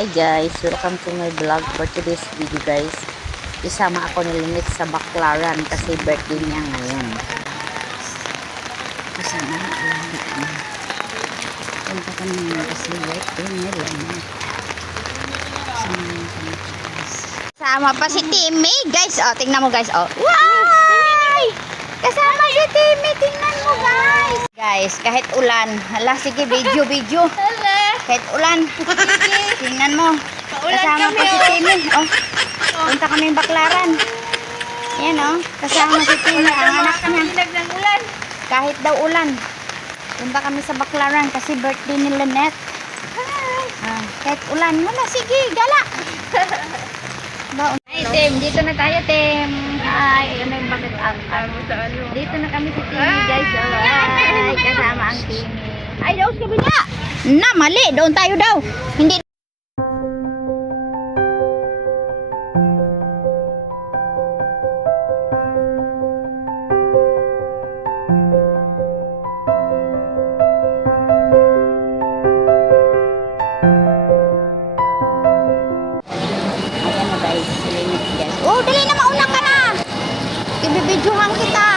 Hi guys, welcome to my vlog for today's video guys. Isama ako ni Lynette sa Baclaran kasi birthday niya ngayon. Kasama na alaga niya. Punta kami ngayon kasi birthday niya Lynette. Kasama pa si Timmy guys. Oh, tingnan mo guys. Oh. Wow! Kasama si Timmy. Tingnan mo guys. Guys, kahit ulan. Hala, sige video. Kahit ulan. Tingnan mo. Kasama pa si Timmy. Oh. Punta kami Baclaran. Yan oh. Kasama si Timmy. Ang anak niya. Kahit daw ulan. Punta kami sa Baclaran kasi birthday ni Lynette. Kahit ulan. Wala, sige, gala. Hi Tim, dito na tayo Tim. Hi, ano yung bakit dito na kami sa Timmy guys. Hi, kasama ang Timmy. Ay, daw sa kabila. Na, mali. Doon tayo daw. Hindi. Oh, dali na, mauna ka na. Ibibidyohan kita.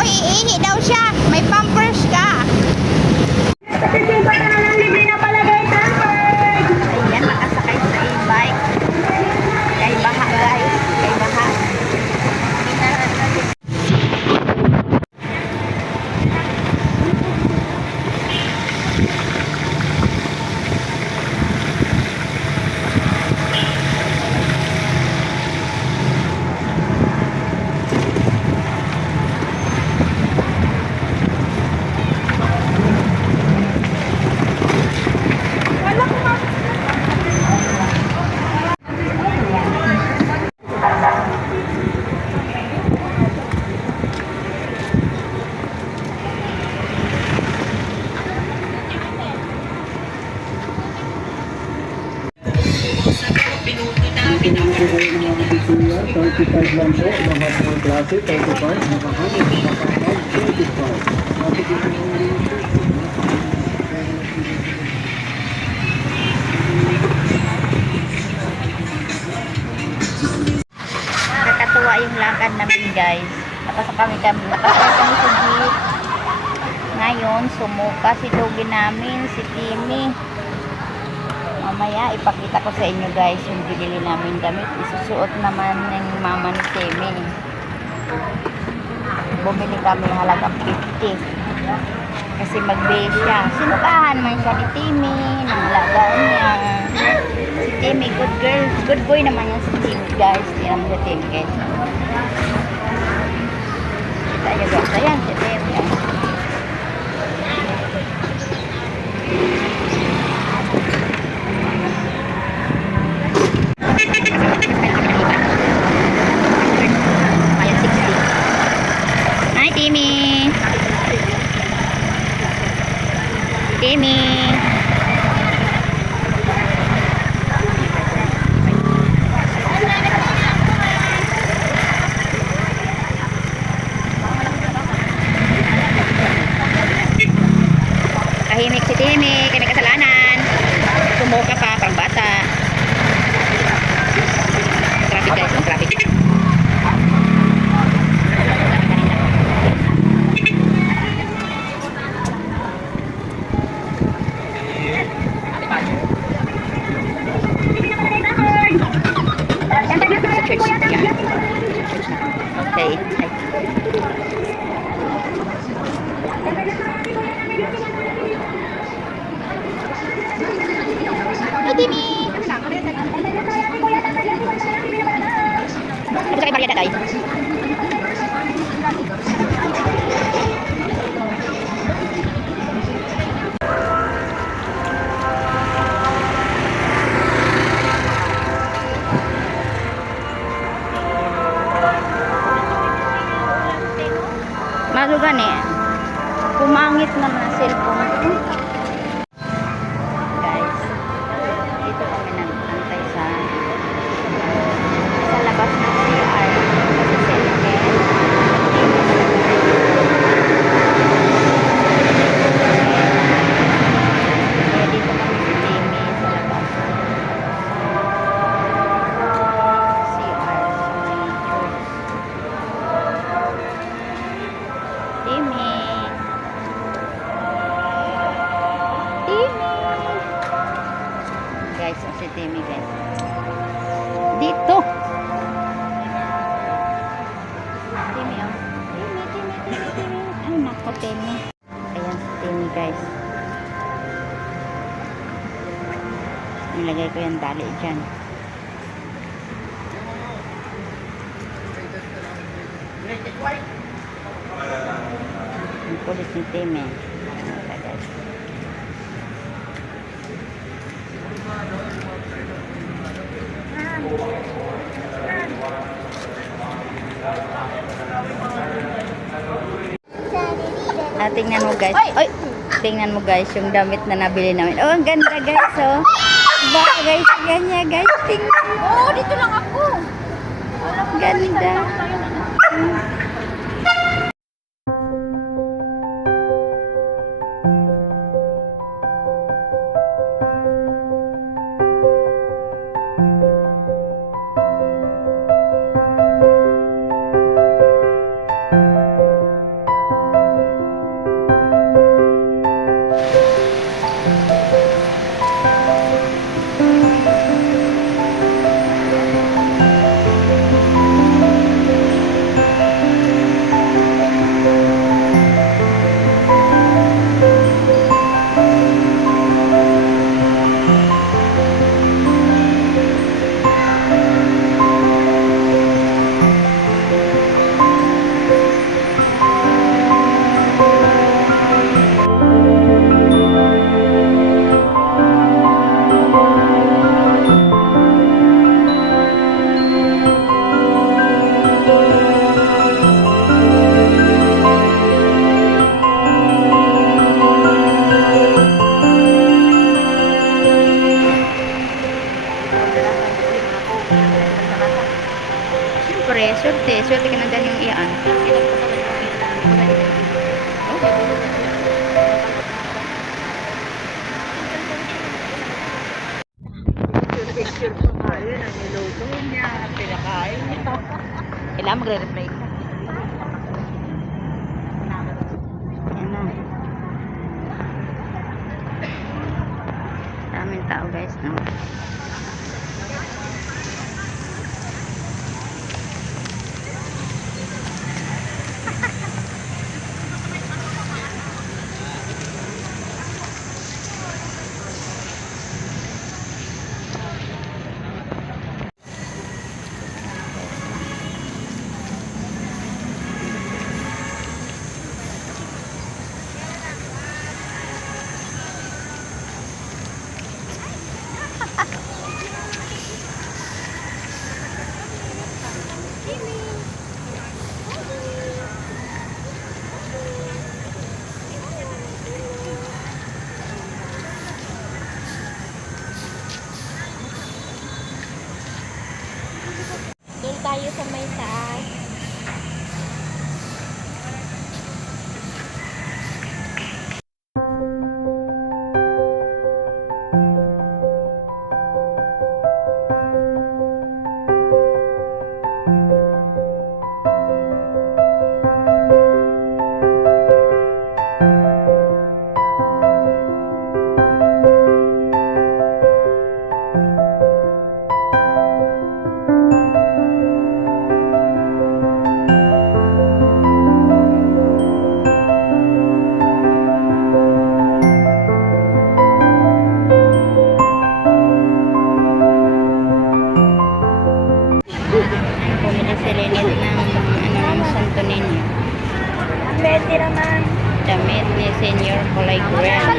Oy, iihi daw siya. May pampers ka. Ayan, nakasakay sa e-bike. Kay baha guys. Kay baha. Pinakagay ng mga bituya, 35 lang po. Lahat ng klase, 35. Nakahanap, nakakapag, 25. Nakakatuwa yung lakad namin guys. Nakasakay kami sa jeep. Ngayon, sumuka si Dogi namin, si Timmy. Mamaya, ipakita ko sa inyo guys yung binili namin damit. Isusuot naman ng mama ni Timmy. Bumili kami halagang 50. Kasi mag-base siya. Sinukahan man siya ni Timmy. Nangalaga niya. Si Timmy, good girl. Good boy naman yan si Timmy guys. Yan naman si Timmy guys. Kita nyo guys. Ayan si Timmy. Timmy. guys. O si Timmy guys. Dito. Timmy oh. Timmy. Ay nako Timmy. Ayan si Timmy guys. Nilagay ko yung tali dyan. Ang kulit ni Timmy. Ayan guys. Tingnan mo guys. Ay! Tingnan mo guys yung damit na nabili namin. Oh, ang ganda guys. Oh. Ba guys, ganyan guys. Tingnan mo. Oh, dito lang ako. Ganda. Siyempre, swerte ka na dahil yung iyaan. Kailangan magre-reply ka. Ayan na. Daming tao guys, no? Doon tayo sa may taas. Bumili si Renit ng Santo Niño. Pwede naman. Damit ni Senior Kulay Grand.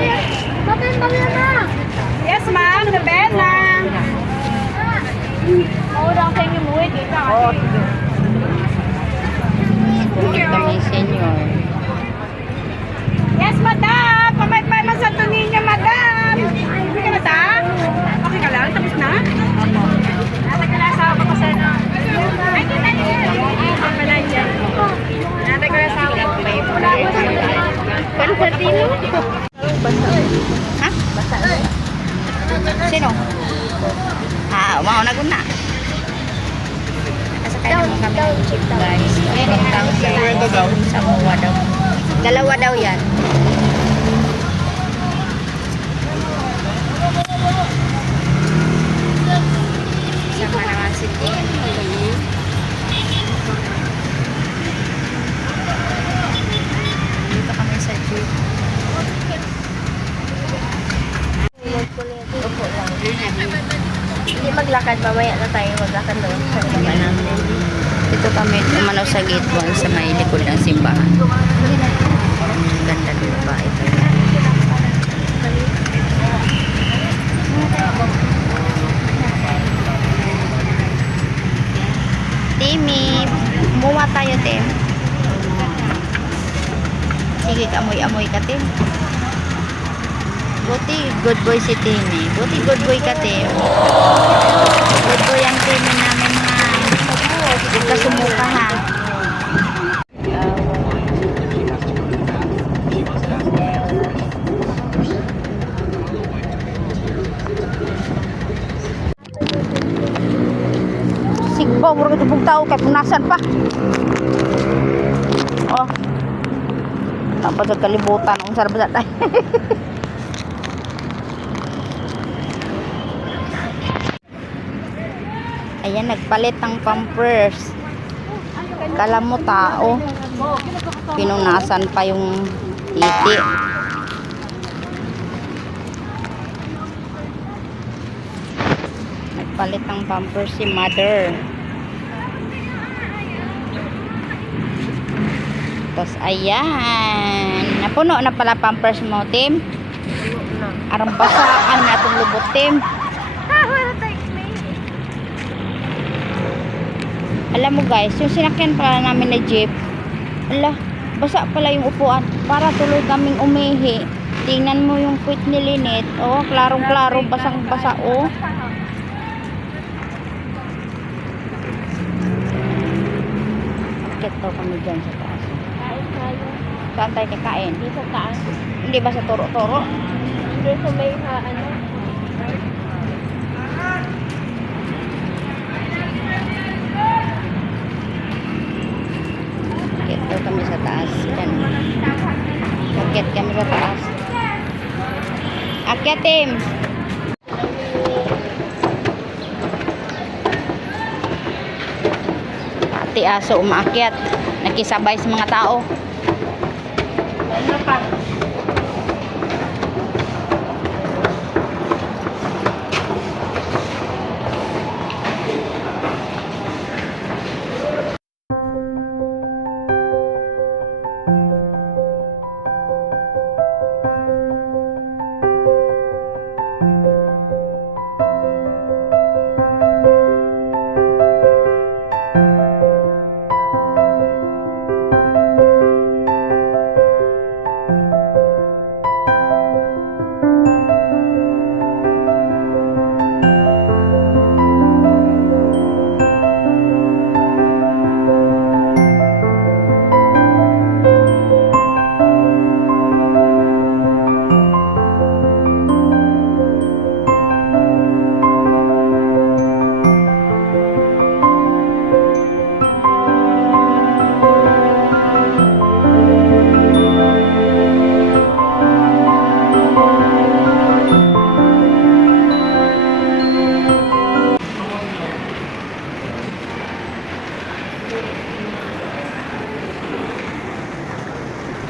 Yes, ma'am. The best, ma'am. Maurang sa inyo mo. Dito ako. Bumili kami Senior. Yes, madam. Pamay-pamay man sa Niño, madam. Okay ka na ta? Okay ka lang? Tapos na? Opo. Nasa ka lang sa ako kasi na. Ay, kita niyo. Ay, pala dyan. Nasa ka lang sa ako. Pansatino? Ha? Sino? Mauna ko na. Nakasakay naman kami. Guys, hanggang sa Samoa daw. Dalawa daw yan. lang. Hindi maglakad, mamaya na tayo maglakad doon sa baba namin. Dito kami umano sa gate 1 sa may likod ng simbahan. Ganda din ba ito? Timmy, muwa tayo, Tim. Sige, amoy-amoy ka, Tim. Buti, good boy si Timmy. Buti, good boy ka, Tim. Good boy ang Timmy namin, ha. Huwag ka sumuka, ha. Sigbaw, mura ka tubog tao, kaya punasan pa. Oh. Tapos sa kalibutan, ang sarap sa tayo. Ayan, nagpalit ng pampers. Kala mo tao. Pinunasan pa yung titi. Nagpalit ng pampers si mother. Tapos ayan. Napuno na pala pampers mo, Tim. Arang basaan na itong lubot, Tim. Alam mo guys, yung sinakyan pala namin na jeep, ala, basa pala yung upuan. Para tuloy kaming umihi. Tingnan mo yung puwit ni Lynette. Oh, klarong-klaro, basang-basa, oh. Akit daw kami dyan sa taas. Saan tayo kakain? Dito sa taas. Hindi ba sa toro-toro? Dito sa may ano. Akit daw kami sa taas. Yan. Akit kami sa taas. Akit, Tim. Ati aso umaakyat. Nakisabay sa mga tao. Ano pa?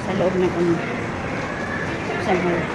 Sa loob ng ano. Sa mall.